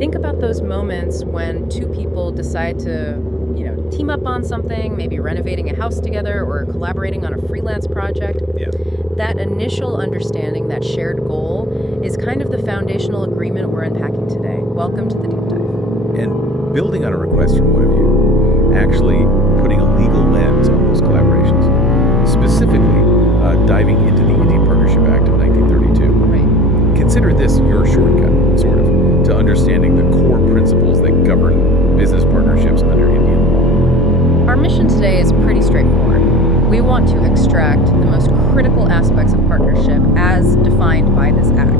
Think about those moments when two people decide to, team up on something, maybe renovating a house together or collaborating on a freelance project. Yeah. That initial understanding, that shared goal, is kind of the foundational agreement we're unpacking today. Welcome to the deep dive. And building on a request from one of you, actually putting a legal lens on those collaborations, specifically diving into the Indian Partnership Act of 1932. Right. Consider this your shortcut, sort of, to understanding the core principles that govern business partnerships under Indian law. Our mission today is pretty straightforward. We want to extract the most critical aspects of partnership as defined by this act.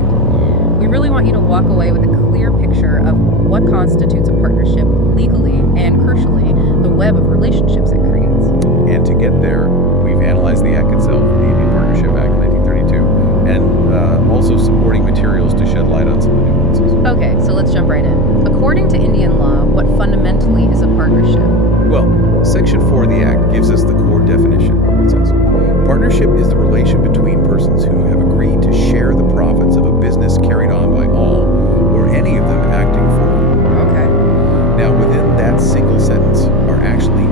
We really want you to walk away with a clear picture of what constitutes a partnership legally and, crucially, the web of relationships it creates. And to get there, we've analyzed the Act itself, the Indian Partnership Act 1932, and also supporting materials to shed light on some of the nuances. Okay, so let's jump right in. According to Indian law, what fundamentally is a partnership? Well, Section 4 of the Act gives us the core definition. It says, partnership is the relation between persons who have agreed to share the profits of a business carried on by all or any of them acting for. Okay. Now, within that single sentence are actually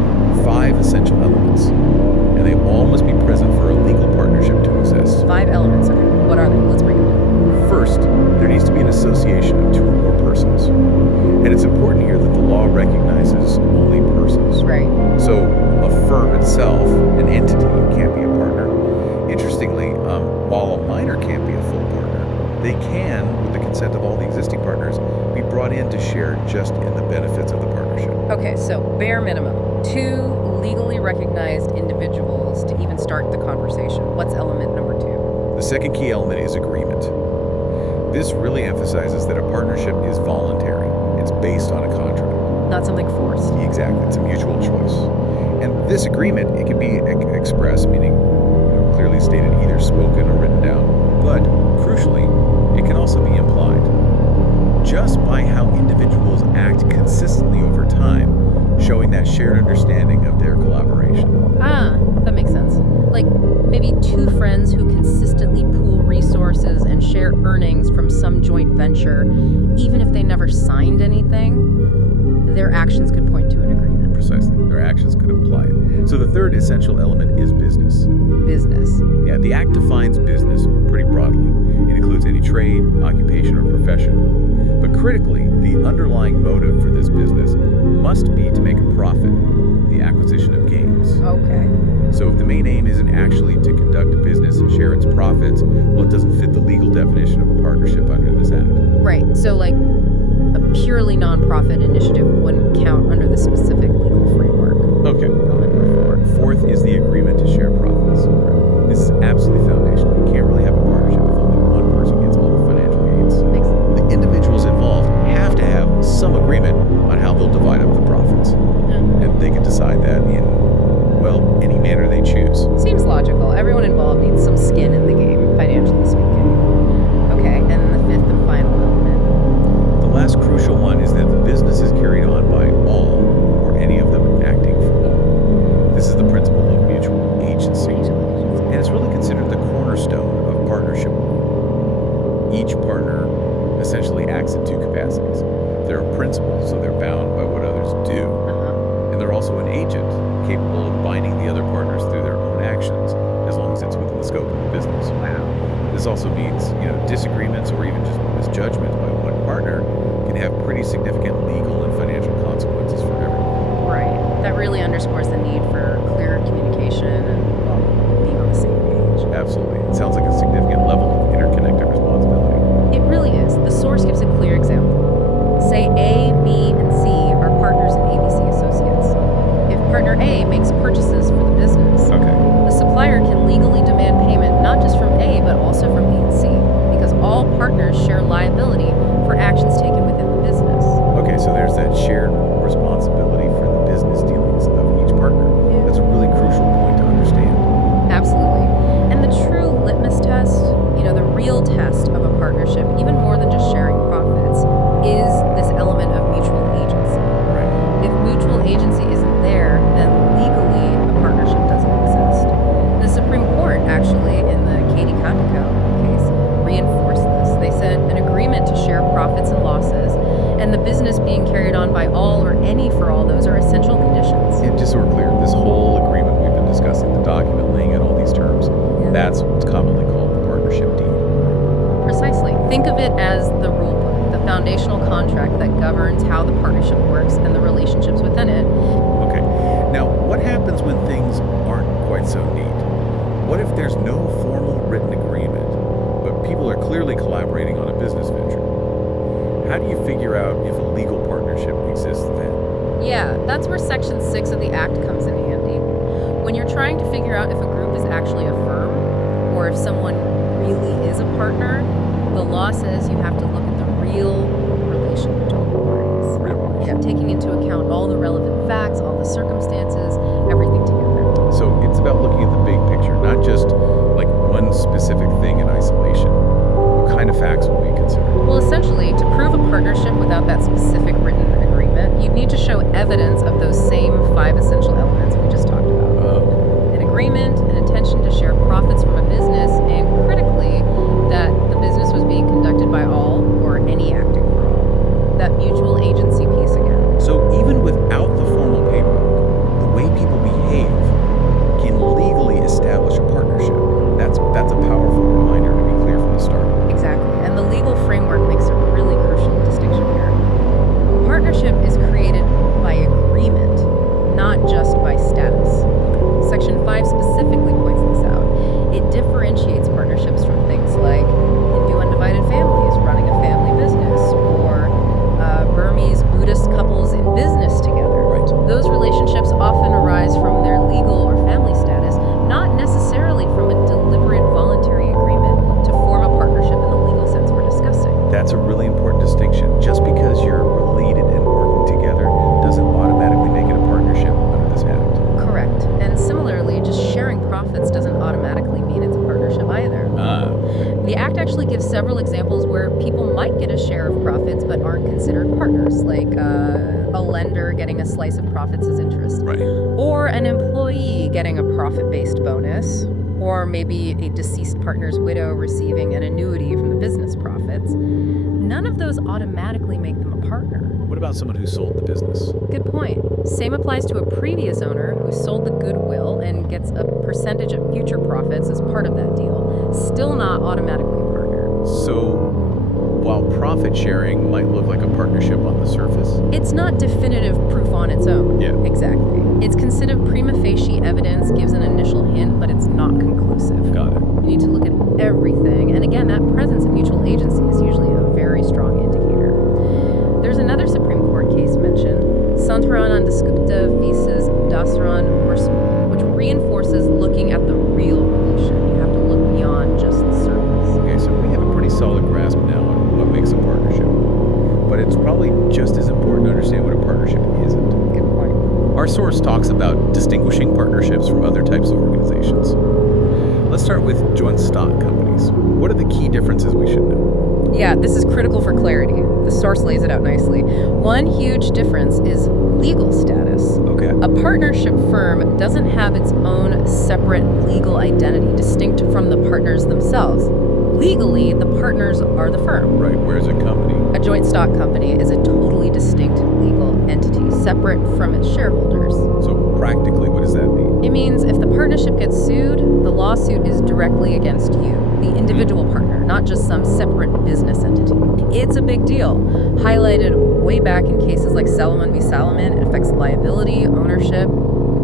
5 essential elements, and they all must be present for a legal partnership to exist. 5 elements. Okay. What are they? Let's break them down. First, there needs to be an association of 2 or more persons. And it's important here that the law recognizes only persons. Right. So a firm itself, an entity, can't be a partner. Interestingly, while a minor can't be a full partner, they can, with the consent of all the existing partners, be brought in to share just in the benefits of the partnership. Okay, so bare minimum, 2 legally recognized individuals to even start the conversation. What's element number 2? The second key element is agreement. This really emphasizes that a partnership is voluntary. It's based on a contract. Not something forced. Exactly, it's a mutual choice. And this agreement, it can be expressed, meaning clearly stated, either spoken or written down. But crucially, it can also be implied. Just by how individuals act consistently over time, showing that shared understanding of their collaboration. Ah, that makes sense. Like maybe 2 friends who consistently pool resources and share earnings from some joint venture, even if they never signed anything, their actions could point to an agreement. Precisely. Their actions could imply it. So the third essential element is business. Business. Yeah, the Act defines business pretty broadly. It includes any trade, occupation, or profession. But critically, the underlying motive for this business must be to make a profit, the acquisition of gains. Okay. So if the main aim isn't actually to conduct a business and share its profits, well, it doesn't fit the legal definition of a partnership under this Act. Right. So like a purely nonprofit initiative wouldn't count under the specific legal framework. Okay. Element number 4. Fourth is the agreement to share profits. This is absolutely foundational. You can't really have a partnership if only one person gets all the financial gains. Makes sense. The individuals involved have to have some agreement on how they'll divide up the profits. Yeah. And they can decide that in, well, any manner they choose. Seems logical. Everyone involved needs some skin in the game, financially speaking. Okay, and the 5th and final element. The last crucial one is that the business is carried on by all or any of them acting for all. This is the principle of mutual agency. And it's really considered the cornerstone of partnership law. Each partner essentially acts in 2 capacities. They're a principal, so they're bound by what others do. Uh-huh. And they're also an agent, capable of binding the other partners through their own actions, as long as it's within the scope of the business. Wow. This also means, disagreements or even just misjudgment by one partner can have pretty significant legal and financial consequences for everyone. Right. That really underscores the need for clear communication and being on the same page. Absolutely. It sounds like a significant level of interconnected responsibility. It really is. The source gives a clear example. Say A, B, and C are partners in ABC Associates. If partner A makes purchases for the business, Okay. the supplier can legally demand payment not just from A, but also from B and C, because all partners share liability for actions taken within the business. Okay, so there's that shared responsibility for the business dealings of each partner. Yeah. That's a really crucial point to understand. as the rule book, the foundational contract that governs how the partnership works and the relationships within it. Okay. Now, what happens when things aren't quite so neat? What if there's no formal written agreement, but people are clearly collaborating on a business venture? How do you figure out if a legal partnership exists then? Yeah, that's where Section 6 of the Act comes in handy. When you're trying to figure out if a group is actually a firm or if someone really is a partner, the law says you have to look at the real relation between the parties. Real Yeah, taking into account all the relevant facts, all the circumstances, everything together. So it's about looking at the big picture, not just like one specific thing in isolation. What kind of facts would be considered? Well, essentially, to prove a partnership without that specific written agreement, you'd need to show evidence of those same 5 essential elements we just talked about. An agreement, an intention to share profits from a business, and critically, that the business was being conducted by all or any acting for all. That mutual agency piece again. So even without the formal paperwork, the way people behave can legally establish a partnership. That's a powerful reminder to be clear from the start. Exactly. And the legal framework makes a really crucial distinction here. Partnership is created by agreement, not just by status. Section 5 specifically points this out. It differentiates partnerships from things like Hindu undivided families running a family business or Burmese Buddhist couples in business together. Right. Those relationships often arise from their legal or family status, not necessarily from a deliberate voluntary agreement to form a partnership in the legal sense we're discussing. That's a really important distinction. Just because you're related and working together doesn't automatically make it a partnership under this act. Correct. And similarly, just sharing profits doesn't automatically mean it's a partnership either. The Act actually gives several examples where people might get a share of profits but aren't considered partners, like a lender getting a slice of profits as interest, Right. or an employee getting a profit-based bonus, or maybe a deceased partner's widow receiving an annuity from the business profits. None of those automatically make them a partner. What about someone who sold the business? Good point. Same applies to a previous owner who sold the goodwill and gets a percentage of future profits as part of that deal. Still not automatically a partner. So, while profit sharing might look like a partnership on the surface, It's not definitive proof on its own. Yeah. Exactly. It's considered prima facie evidence, gives an initial hint, but it's not conclusive. got it. You need to look at everything. And again, that presence of mutual agency is usually a very strong indicator. There's another Supreme Court case mentioned, Santaran Dasgupta vs. Dasaran, which reinforces looking at the real relation. You have to look beyond just the surface. Okay, so we have a pretty solid grasp now on what makes a partnership. But it's probably just as important to understand what a partnership isn't. Good point. Our source talks about distinguishing partnerships from other types of organizations. Let's start with joint stock companies. What are the key differences we should know? Yeah, this is critical for clarity. The source lays it out nicely. One huge difference is legal status. Okay. A partnership firm doesn't have its own separate legal identity distinct from the partners themselves. Legally, the partners are the firm. Right, where's a company? A joint stock company is a totally distinct legal entity, separate from its shareholders. So practically, what does that mean? It means if the partnership gets sued, the lawsuit is directly against you, the individual partner, not just some separate business entity. It's a big deal. Highlighted way back in cases like Salomon v. Salomon, it affects liability, ownership,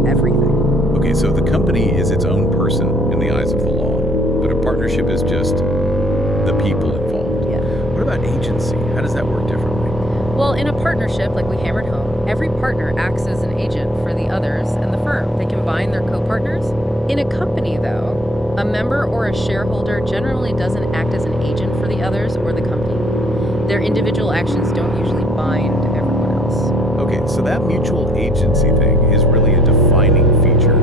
everything. Okay, so the company is its own person in the eyes of the law, but a partnership is just the people involved. Yeah. What about agency? How does that work differently? Well, in a partnership, like we hammered home, every partner acts as an agent for the others and the firm. They combine their co-partners. In a company, though, a member or a shareholder generally doesn't act as an agent for the others or the company. Their individual actions don't usually bind everyone else. Okay, so that mutual agency thing is really a defining feature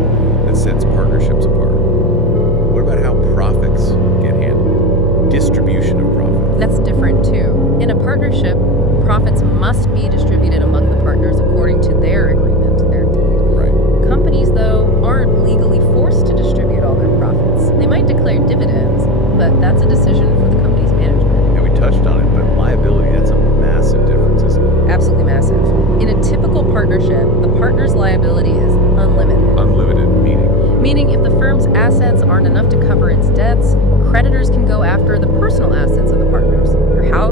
that sets partnerships apart. What about how profits get handled? Distribution of profit. That's different too. In a partnership, profits must be distributed among the partners according to their agreement, their deed. Right. Companies, though, aren't legally forced to distribute all their profits. They might declare dividends, but that's a decision for the company's management. And we touched on it, but liability, that's a massive difference, isn't it? Absolutely massive. In a typical partnership, the partner's liability is unlimited. Unlimited meaning. Meaning if the firm's assets aren't enough to cover its debts, creditors can go after the personal assets of the partners, their house,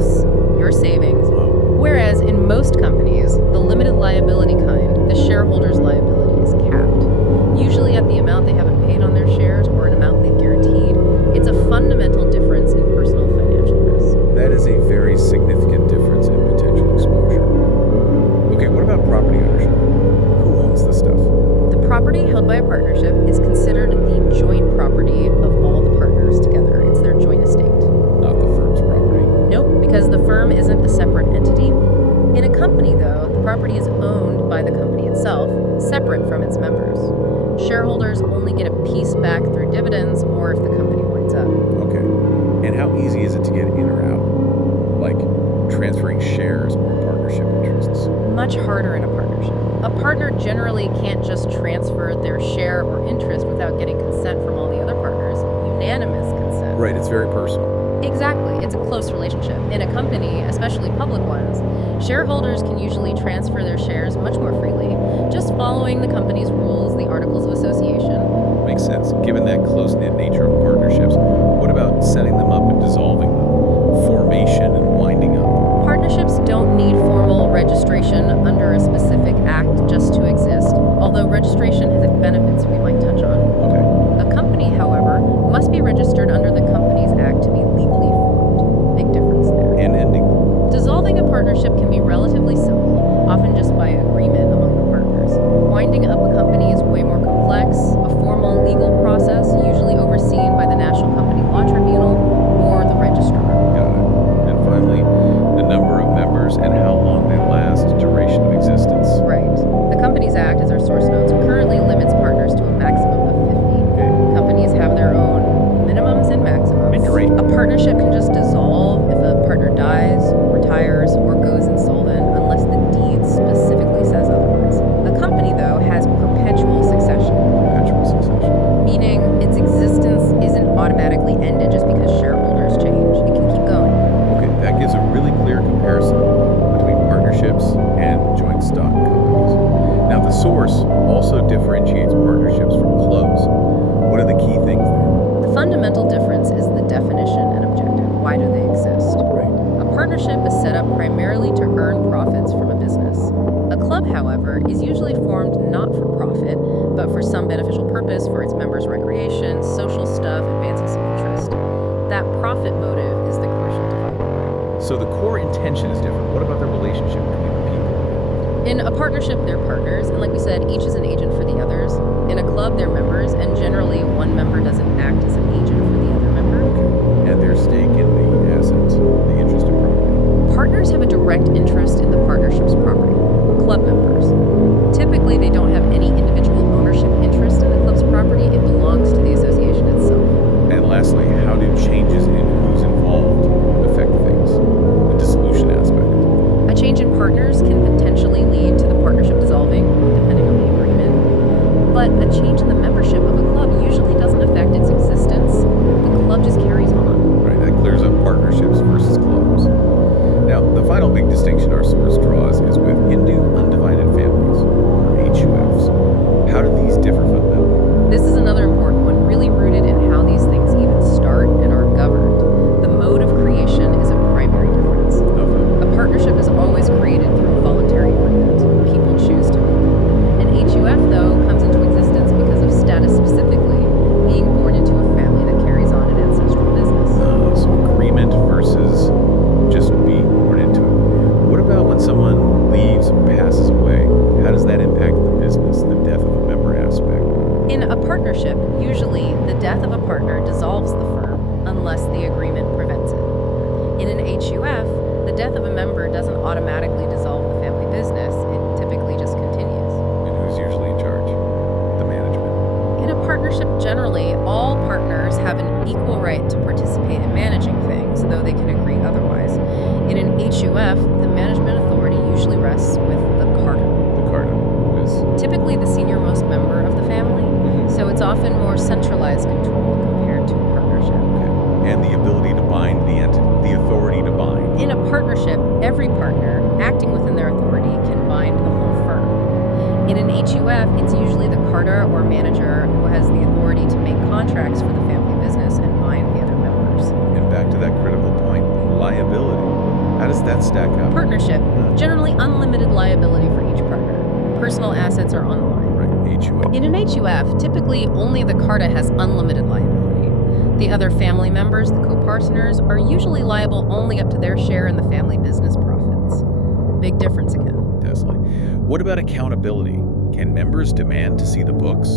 significant difference in potential exposure. Okay, what about property ownership? Who owns the stuff? The property held by a partnership is considered the joint property of all the partners together. It's their joint estate. Not the firm's property. Nope, because the firm isn't a separate entity. In a company, though, the property is owned by the company itself, separate from its members. Shareholders only get a piece back through dividends or if the company winds up. Okay. And how easy is it to get in or out? Like transferring shares or partnership interests? Much harder in a partnership. A partner generally can't just transfer their share or interest without getting consent from all the other partners. Unanimous consent. Right, it's very personal. Exactly. It's a close relationship. In a company, especially public ones, shareholders can usually transfer their shares much more freely, just following the company's rules, the articles of association. Makes sense. Given that close-knit nature of partnerships, what about setting them up and dissolving them? Formation and winding up? Partnerships don't need formal registration under a specific act just to exist, although registration has benefits we might touch on. Okay. A company, however, must be registered under the Companies Act to be legally formed. Big difference there. And ending? Dissolving a partnership can be relatively simple, often just by agreement among the partners. Winding up a company is way more complex, a formal legal process, usually overseen by the National Company Law Tribunal or the registrar. Got it. And finally, the number of members and how long they last, duration of existence. Right. The Companies Act, as our source notes, currently limits partners to a maximum of 50. Okay. Companies have their own minimums and maximums. And duration. A partnership can just dissolve if a partner dies, retires, or goes insolvent unless the deed specifically says otherwise. A company, though, has perpetual succession, Perpetual succession. meaning its existence isn't automatically ended just because shareholders change. It can keep going. Okay, that gives a really clear comparison between partnerships and joint stock companies. Now, the source also differentiates partnerships from clubs. What are the key things there? The fundamental difference is the definition and objective. Why do they exist? Right. A partnership is set up primarily to earn profits from a business. A club, however, is usually formed not for profit, but for some beneficial purpose for its members' recreation, social stuff, advancing some interest. That profit motive is the crucial dividing line. So the core intention is different. What about the relationship between the people? In a partnership, they're partners, and like we said, each is an agent for the others. In a club, they're members, and generally one member doesn't act as an agent for the other member. Okay. And their stake in the assets, the interest in property. Partners have a direct interest in the partnership's property. Club members. Typically, they don't have any individual ownership interest in the club's property. It belongs to the association itself. And lastly, how do changes in who's involved affect things? The dissolution aspect. A change in partners can potentially lead to the partnership dissolving, depending on the agreement. But a change in the membership of a club usually doesn't affect its existence. The club just carries on. Right, that clears up partnerships versus clubs. Now, the final big distinction our source draws is with Hindu undivided families, or HUFs. How do these differ fundamentally? This is another important one, really rooted in how these things even start and are governed. The mode of creation is a primary difference. A partnership is always created through voluntary agreement. People choose to make it. An HUF, though, comes into existence because of status specifically, being born into a family that carries on an ancestral business. So agreement versus just being born into it. What about when someone leaves and passes away? How does that impact the business, the death of a member aspect? In a partnership, usually the death of a partner dissolves the firm unless the agreement prevents it. In an HUF, the death of a member doesn't automatically dissolve the family business. It typically just continues. And who's usually in charge? The management. In a partnership, generally, all partners have an equal right to participate in managing things, though they can agree otherwise. In an HUF, the management authority usually rests with the carter, The Carta, who is typically the senior-most member of the family, so it's often more centralized control compared to a partnership. okay. And the ability to bind the entity, the authority to bind. In a partnership, every partner, acting within their authority, can bind the whole firm. In an HUF, it's usually the carter or manager who has the authority to make contracts for the family business and bind the other members. And back to that critical point, liability. How does that stack up? Partnership, generally unlimited liability for each partner. Personal assets are on the line. Right, HUF. In an HUF, typically only the carta has unlimited liability. The other family members, the co-partners, are usually liable only up to their share in the family business profits. Big difference again. Definitely. What about accountability? Can members demand to see the books?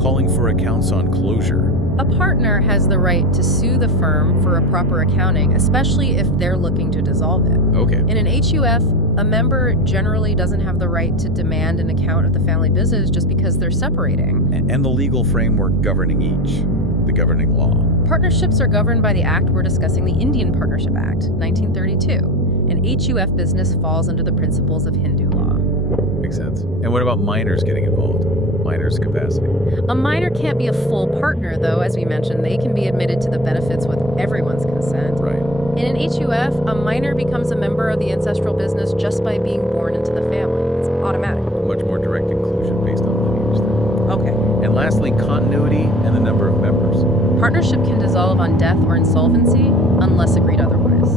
Calling for accounts on closure. A partner has the right to sue the firm for a proper accounting, especially if they're looking to dissolve it. Okay. In an HUF, a member generally doesn't have the right to demand an account of the family business just because they're separating. And the legal framework governing each, the governing law. Partnerships are governed by the act we're discussing, the Indian Partnership Act, 1932. An HUF business falls under the principles of Hindu law. Makes sense. And what about minors getting involved? Minors' capacity. A minor can't be a full partner, though, as we mentioned. They can be admitted to the benefits with everyone's consent. Right. In an HUF, a minor becomes a member of the ancestral business just by being born into the family. It's automatic. Much more direct inclusion based on lineage there. Okay. And lastly, continuity and the number of members. Partnership can dissolve on death or insolvency unless agreed otherwise.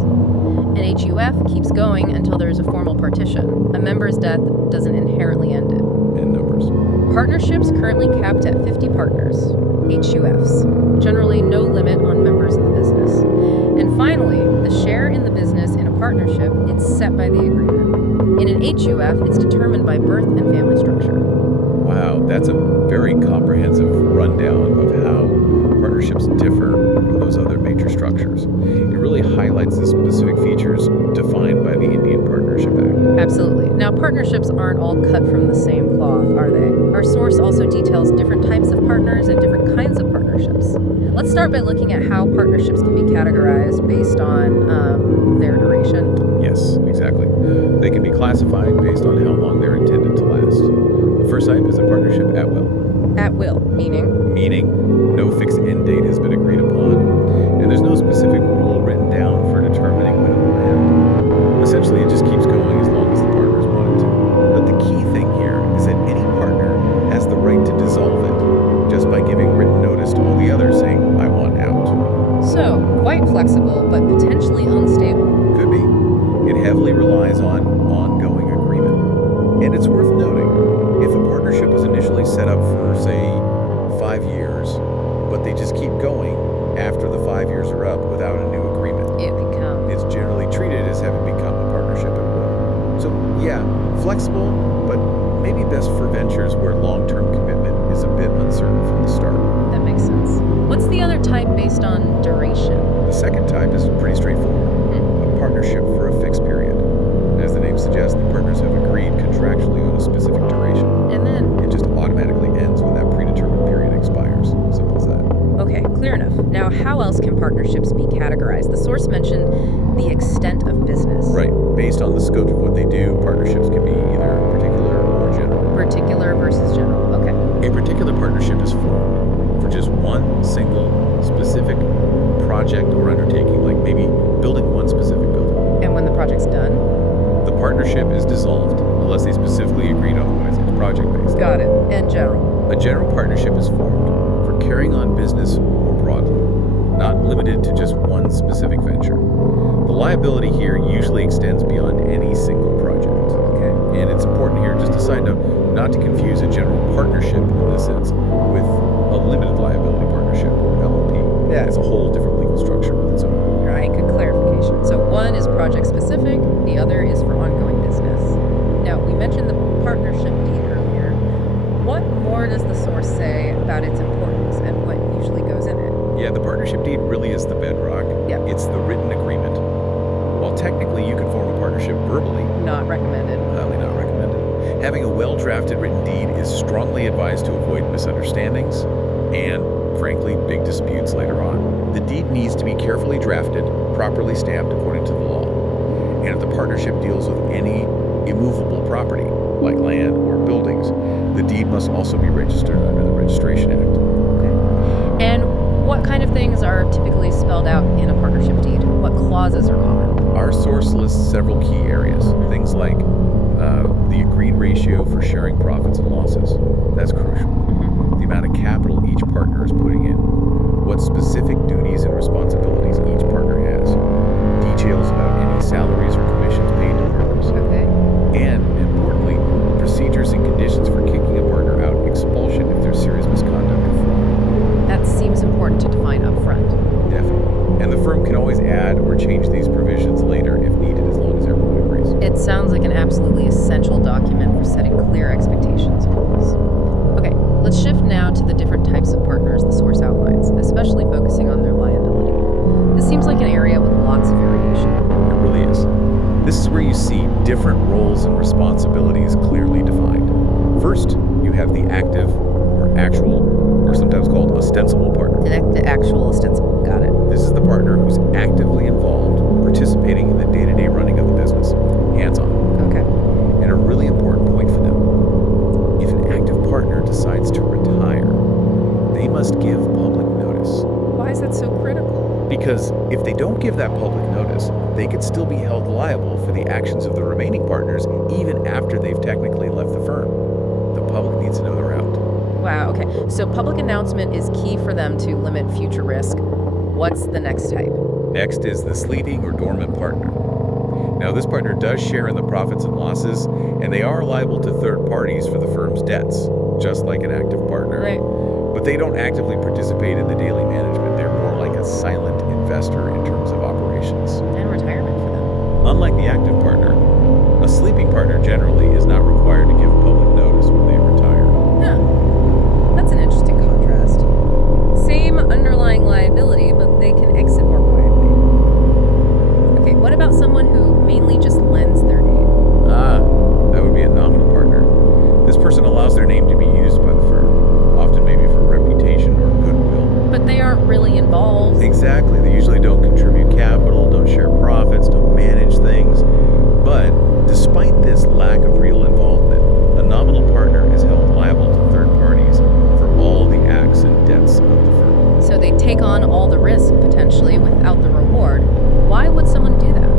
An HUF keeps going until there is a formal partition. A member's death doesn't inherently end it. And numbers. Partnerships currently capped at 50 partners, HUFs. Generally no limit on members in the business. And finally, the share in the business in a partnership, it's set by the agreement. In an HUF, it's determined by birth and family structure. Wow, that's a very comprehensive rundown of how partnerships differ from those other major structures. It really highlights the specific features defined by the Indian Partnership Act. Absolutely. Now, partnerships aren't all cut from the same cloth, are they? Our source also details different types of partners and different kinds of partnerships. Let's start by looking at how partnerships can be categorized based on their duration. Yes, exactly. They can be classified based on how long they're intended to last. The first type is a partnership at will. At will, meaning? Meaning, no fixed end date has been agreed upon, and there's no specific rule written down for determining when it will end. Essentially, it just keeps going as long as the partners want it to. But the key thing here is that any partner has the right to dissolve it just by giving written notice to all the others saying, I want out. So, quite flexible, but potentially unstable. Could be. It heavily relies on ongoing agreement. And it's worth noting, if a partnership was initially set up for, say, 5 years, but they just keep going after the 5 years are up without a new agreement, it's generally treated as having become a partnership at will. So, yeah, flexible, but maybe best for ventures where long-term commitment is a bit uncertain from the start. That makes sense. What's the other type based on duration? The second type is pretty straightforward, a partnership for a fixed period. As the name suggests, the partners have agreed contractually on a specific duration. And then? It just automatically ends when that predetermined period expires. Simple as that. Okay, clear enough. Now, how else can partnerships be categorized? The source mentioned the extent of business. Right. Based on the scope of what they do, partnerships can be either particular or general. Particular versus general. Okay. A particular partnership is formed for just one single specific project or undertaking, like maybe building one specific building. And when the project's done? The partnership is dissolved unless they specifically agreed otherwise. It's project-based. Got it. And general? A general partnership is formed for carrying on business more broadly, not limited to just one specific venture. The liability here usually extends beyond any single project. Okay. And it's important here, just a side note, not to confuse a general partnership in this sense with a limited liability partnership, or LLP. Yeah. It's a whole different legal structure with its own. All right, good clarification. So one is project specific, the other is for ongoing business. Now, we mentioned the partnership deed earlier. What more does the source say about its importance and what usually goes in it? Yeah, the partnership deed really is the bedrock. Yep. It's the written agreement. While technically you can form a partnership verbally, Not recommended. highly not recommended. Having a well-drafted written deed is strongly advised to avoid misunderstandings and, frankly, big disputes later on. The deed needs to be carefully drafted, properly stamped according to the law. And if the partnership deals with any immovable property, like land or buildings, the deed must also be registered under the Registration Act. Okay. And what kind of things are typically spelled out in a partnership deed? What clauses are common? Our source lists several key areas, things like the agreed ratio for sharing profits and losses. That's crucial. The amount of capital each partner is putting in, what specific duties and responsibilities each partner has, details about any salaries or commissions paid to partners, Okay. and, importantly, procedures and conditions for kicking a partner out, expulsion if there's serious misconduct or fraud. That seems important to define up front. This is where you see different roles and responsibilities clearly defined. First, you have the active or actual, or sometimes called ostensible partner. The actual ostensible. Got it. This is the partner who's actively involved, participating in the day-to-day running of the business, hands-on. Okay. And a really important point for them. If an active partner decides to retire, they must give public notice. Why is that so critical? Because if they don't give that public notice, they could still be held liable for the actions of the remaining partners even after they've technically left the firm. The public needs to know they're out. Wow, okay. So public announcement is key for them to limit future risk. What's the next type? Next is the sleeping or dormant partner. Now, this partner does share in the profits and losses, and they are liable to third parties for the firm's debts, just like an active partner. Right. But they don't actively participate in the daily management. They're more like a silent investor in terms of operations. And retirement for them. Unlike the active partner, a sleeping partner generally is not required to give public notice when they retire. Yeah. That's an interesting contrast. Same underlying liability, but they can exit more quietly. Okay, what about someone who mainly just lends their name? That would be a nominal partner. This person allows their name to be used by the firm, often maybe for reputation or goodwill. But they aren't really involved. Exactly. They usually don't contribute capital, don't share profits, don't manage things. But despite this lack of real involvement, a nominal partner is held liable to third parties for all the acts and debts of the firm. So they take on all the risk, potentially, without the reward. Why would someone do that?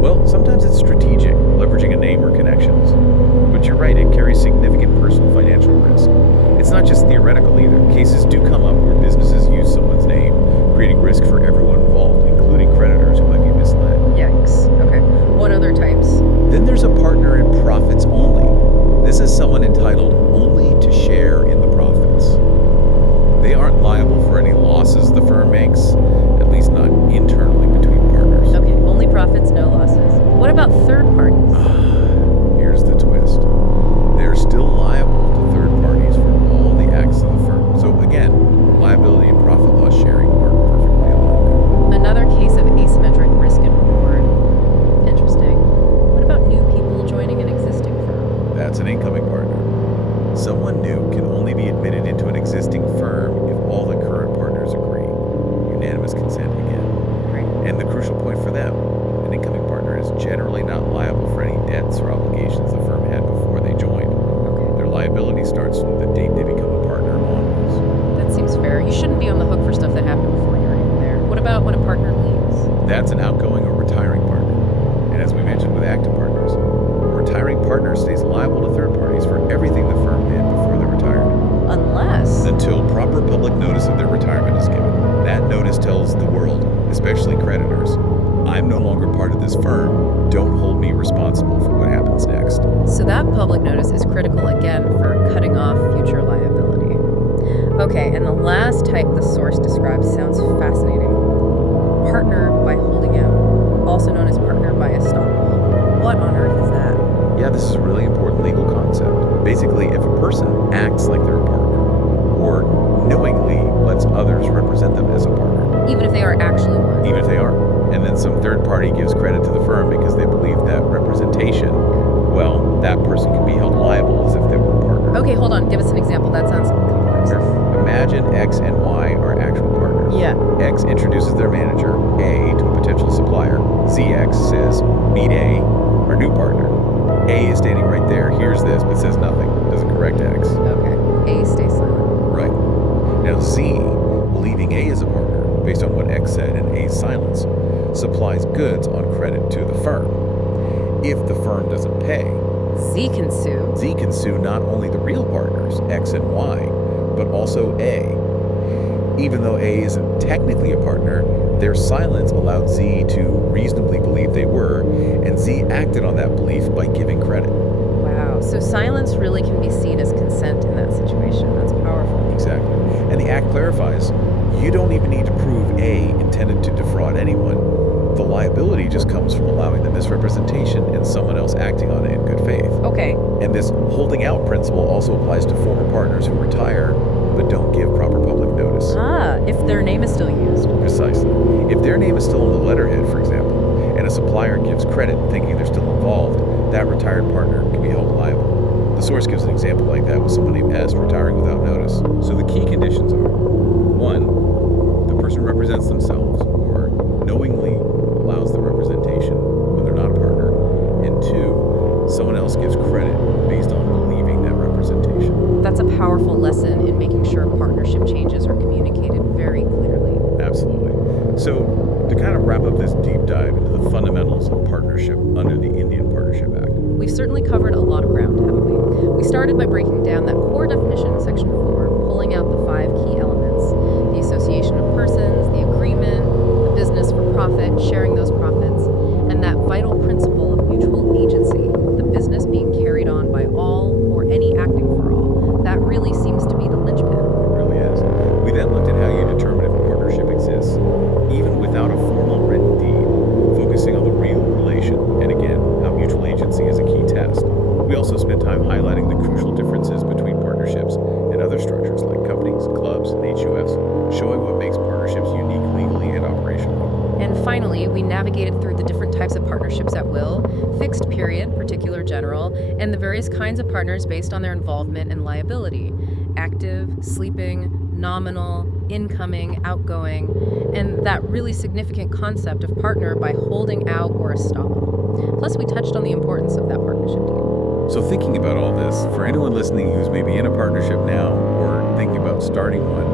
Well, sometimes it's strategic, leveraging a name or connections. But you're right, it carries significant personal financial risk. It's not just theoretical either. Cases do come up where businesses use someone's name, creating risk for everyone involved, including creditors who might be misled. Yikes. Okay. What other types? Then there's a partner in profits only. This is someone entitled only to share in the profits. They aren't liable for any losses the firm makes, at least not internally between partners. Okay, only profits, no losses. What about third parties? Here's the twist. They're still liable to third parties for all the acts of the firm. So again, liability and profit loss sharing are perfectly aligned there. Another case of asymmetric risk and reward. Interesting. What about new people joining an existing firm? That's an incoming partner. Someone new can only be admitted into an existing firm if all the current partners agree. Unanimous consent again. Right. And the crucial point for them, an incoming partner is generally not liable for any debts or obligations the firm had before they joined. Okay. Their liability starts from the date they become a partner onwards. That seems fair. You shouldn't be on the hook for stuff that happened before you're in there. What about when a partner leaves? That's an outgoing or retiring partner. And as we mentioned with active partners, a retiring partner stays liable to third parties for everything the firm did before their retirement, Unless. until proper public notice of their retirement is given. That notice tells the world, especially creditors, I'm no longer part of this firm. Don't hold me responsible for what happens next. So that public notice is critical again for cutting off future liability. Okay, and the last type the source describes sounds fascinating. Partner by holding out, also known as partner by estoppel. What on earth is that? Yeah, this is a really important legal concept. Basically, if a person acts like they're a partner, or knowingly lets others represent them as a partner, Even if they are actually one. even if they aren't, and then some third party gives credit to the firm because they believe that representation, well, that person can be held liable as if they were a partner. Okay, hold on. Give us an example. That sounds complex. Imagine X and Y are actual partners. Yeah. X introduces their manager, A, to a potential supplier. ZX says, meet A, our new partner. A is standing right there, hears this, but says nothing. Doesn't correct X. Okay. A stays silent. Right. Now Z, believing A is a partner, based on what X said and A's silence, supplies goods on credit to the firm. If the firm doesn't pay, Z can sue. Z can sue not only the real partners, X and Y, but also A. Even though A isn't technically a partner, their silence allowed Z to reasonably believe they were, and Z acted on that belief by giving credit. Wow. So silence really can be seen as consent in that situation. That's powerful. Exactly. And the Act clarifies, you don't even need to prove A intended to defraud anyone. The liability just comes from allowing the misrepresentation and someone else acting on it in good faith. Okay. And this holding out principle also applies to former partners who retire but don't give proper public notice. If their name is still used. Precisely. If their name is still on the letterhead, for example, and and a supplier gives credit thinking they're still involved, that retired partner can be held liable. The source gives an example like that with someone named S retiring without notice. So the key conditions are: 1, the person represents themselves or knowingly allows the representation when they're not a partner, and 2, someone else gives credit based on believing that representation. That's a powerful lesson in making sure partnership changes are communicated very clearly. Absolutely. So, to kind of wrap up this deep dive into the fundamentals of partnership under the Indian Partnership Act. We've certainly covered a lot of ground, haven't we? We started by breaking down that core definition in Section 4, pulling out the 5 key elements: the association of persons, the agreement, the business for profit, sharing those profits, and that vital principle of mutual agency, the business being carried on by all or any acting for all. That really seems to be the linchpin. It really is. We then looked at how you determine if a partnership exists, even without a formal written deed, focusing on the real relation, and again, how mutual agency is a key test. We also spent time highlighting the crucial differences between partnerships and other structures like companies, clubs, and HUFs, showing what makes partnerships unique legally and operationally. And finally, we navigated through the different types of partnerships at will, fixed period, particular general, and the various kinds of partners based on their involvement and liability: active, sleeping, nominal, incoming, outgoing, and that really significant concept of partner by holding out or estoppel. Plus, we touched on the importance of that partnership deed. So, thinking about all this, for anyone listening who's maybe in a partnership now or thinking about starting one,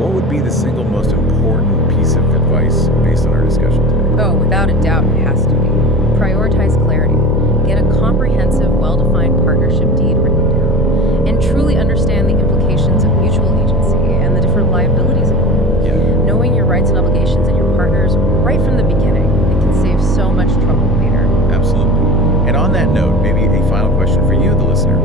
what would be the single most important piece of advice based on our discussion today? Oh, without a doubt, it has to be. Prioritize clarity. Get a comprehensive, well-defined partnership deed written down, and truly understand the implications of mutual agency and the different liabilities involved. Yeah. Knowing your rights and obligations and your partners right from the beginning, it can save so much trouble later. Absolutely. And on that note, maybe a final question for you, the listener.